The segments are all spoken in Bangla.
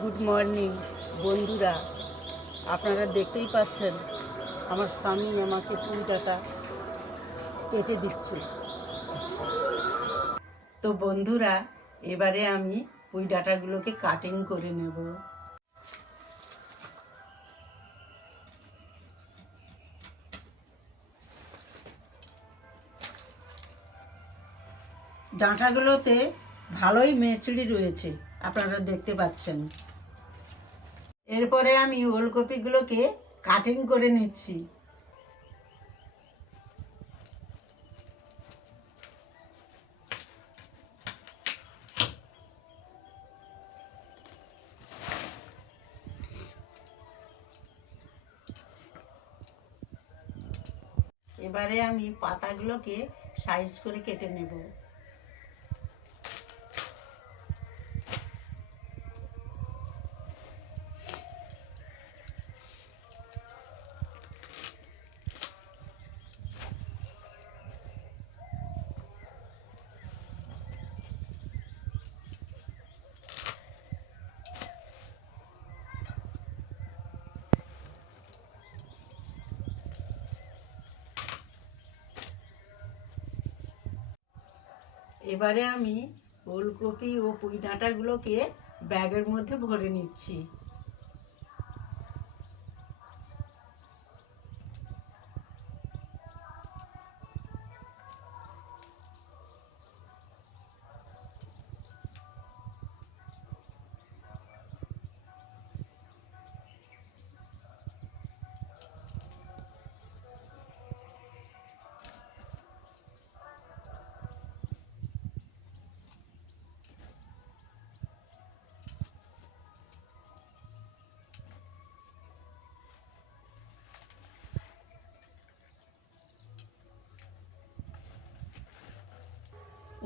গুড মর্নিং বন্ধুরা, আপনারা দেখতেই পাচ্ছেন আমার স্বামী আমাকে পুঁই ডাঁটা কেটে দিচ্ছে। তো বন্ধুরা, এবারে আমি পুঁই ডাঁটাগুলোকে কাটিং করে নেব। ডাঁটাগুলোতে ভালোই মেচড়ি রয়েছে, আপনারা দেখতে পাচ্ছেন। এরপরে আমি ওলকপিগুলোকে কাটিং করে নিচ্ছি। এবারে আমি পাতাগুলোকে সাইজ করে কেটে নেব। এবারে আমি ওলকপি ও পুঁই ডাঁটাগুলোকে ব্যাগের মধ্যে ভরে নিচ্ছি।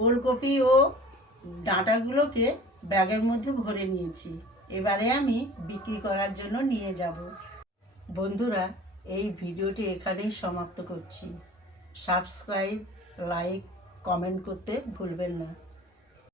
ওলকপি ও ডাঁটাগুলোকে ব্যাগের মধ্যে ভরে নিয়েছি। এবারে আমি বিক্রি করার জন্য নিয়ে যাব। বন্ধুরা, এই ভিডিওটি এখানেই সমাপ্ত করছি। সাবস্ক্রাইব, লাইক, কমেন্ট করতে ভুলবেন না।